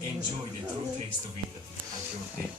Enjoy the true taste of Italy at your table.